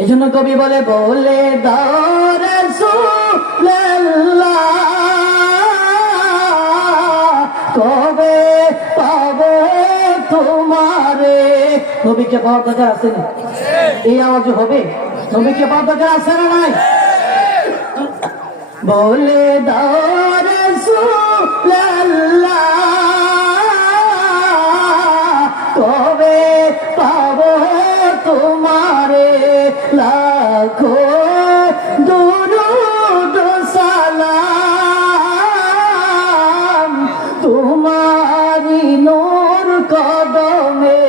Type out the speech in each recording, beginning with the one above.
এই জন্য কবি বলে বলে দাও রাসূলুল্লাহ কবে পাবো তোমারে। নবীকে পাওয়ার দরকার আছে না? এই আওয়াজ হবে, নবীকে পাওয়ার দরকার আছে না নাই? বলে দাও রাসূলুল্লাহ কবে পাবো তোমারে। লাখো দুরূদ সালাম তোমারি নূর কদমে।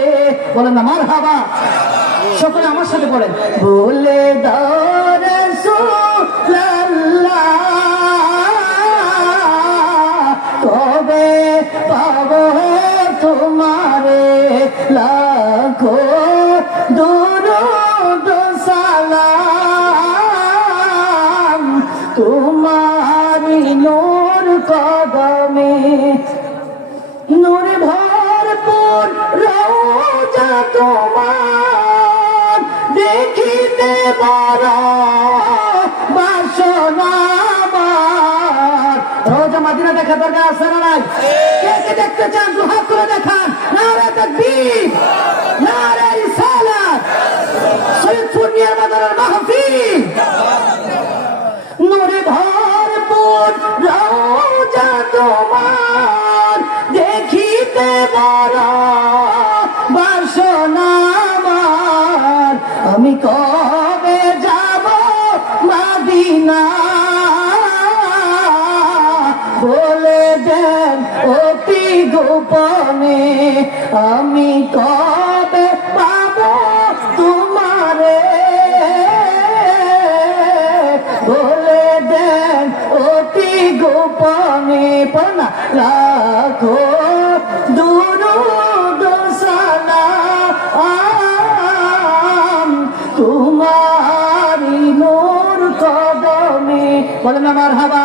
বলেন না মারহাবা, সকলে আমার সাথে পড়েন। বলে দাও রাসূলুল্লাহ কবে পাবো তোমারে। লাখো দুরূদ সালাম তোমারি নূর কদমে। নূর ভরপুর রওজা তোমার দেখিতে বড় বাসনা আমার। রওজা মদিনা দেখা দরকার আছে না নাই? কে কে দেখতে চান দু হাত তুলে দেখান। নারে তাকবীর, নারে রিসালাত, সৈয়দপুর মিয়ার মাদারের মাহফিল। নূরে ভরপুর রওজা তোমার দেখিতে বড় বাসনা আমার। আমি কবে যাব মদিনা বলে দেন অতি গোপনে। আমি কবে পাবো তোমারে বলে দেন অতি গোপনে। পড়না লাখো দুরূদ সালাম তোমারি নূর কদমে। বলেন না মারহাবা।